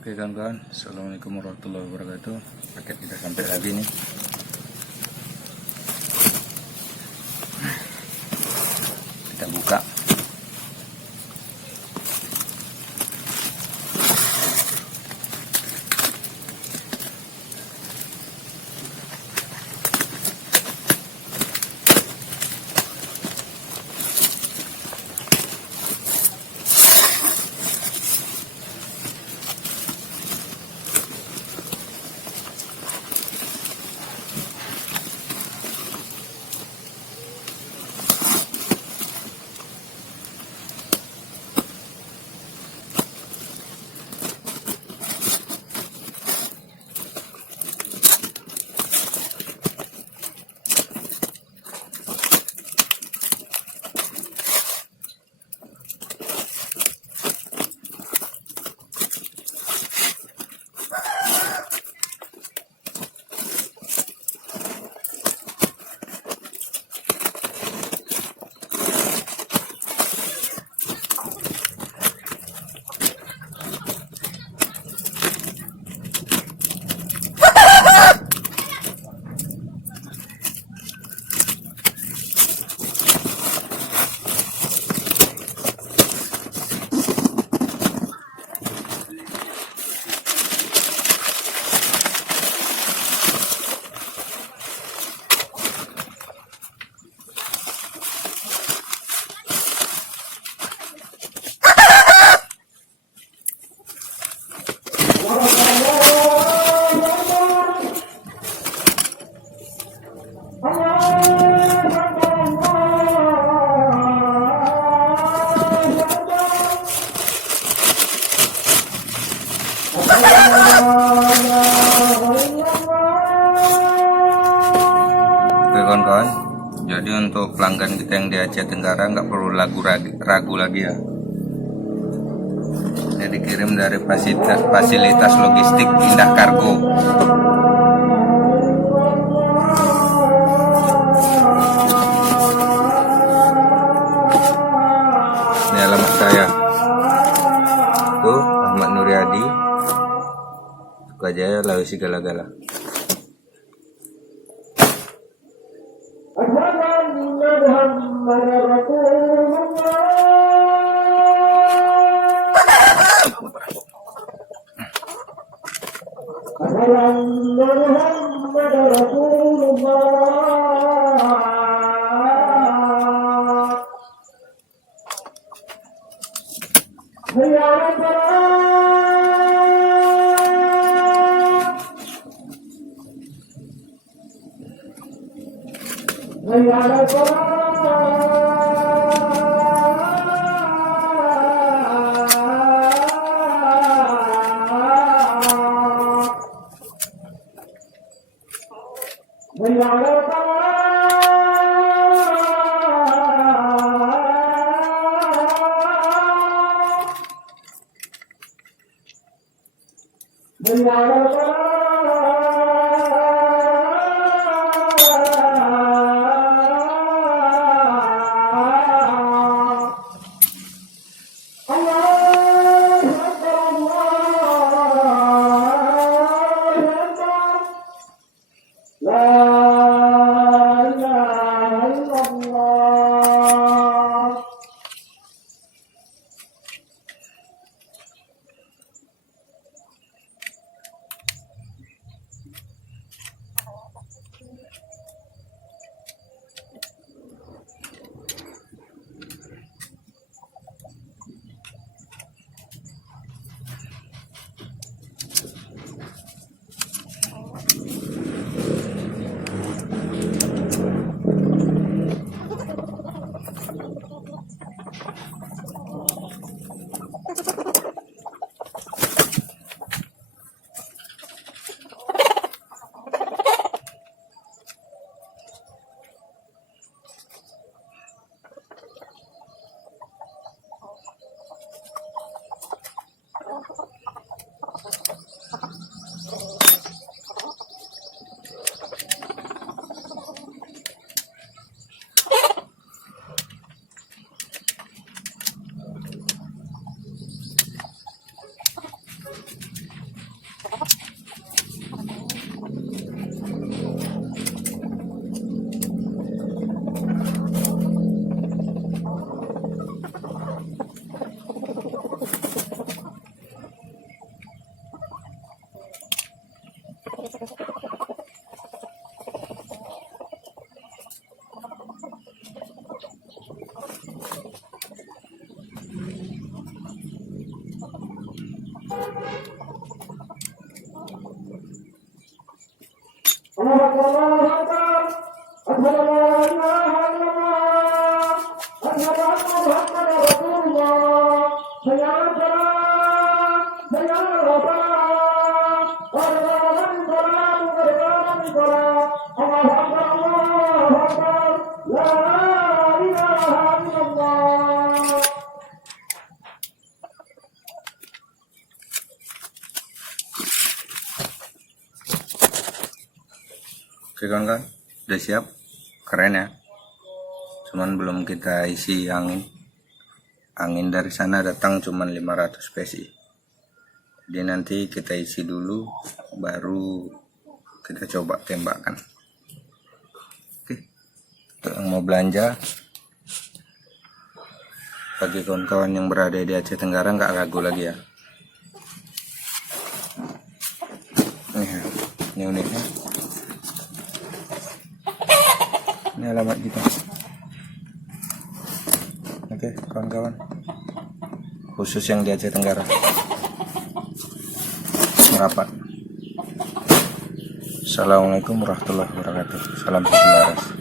Oke kawan-kawan, assalamualaikum warahmatullahi wabarakatuh. Paket kita sampai lagi nih. Kita buka. Oke kawan-kawan, jadi untuk pelanggan kita yang di Aceh Tenggara nggak perlu ragu lagi ya. Ini dikirim dari fasilitas logistik Indah Kargo. Ini alamat saya. Tuh, Ahmad Nuryadi, Sukajaya, Lausi Galagala. Oke kawan-kawan, udah siap, keren ya. Cuman belum kita isi angin dari sana datang cuman 500 PSI. Jadi nanti kita isi dulu, baru kita coba tembakan. Oke, untuk yang mau belanja, bagi kawan-kawan yang berada di Aceh Tenggara nggak ragu lagi ya. Ini uniknya. Ini alamat kita. Oke kawan-kawan, khusus yang di Aceh Tenggara, Merapat. Assalamualaikum warahmatullahi wabarakatuh. Salam satu laras.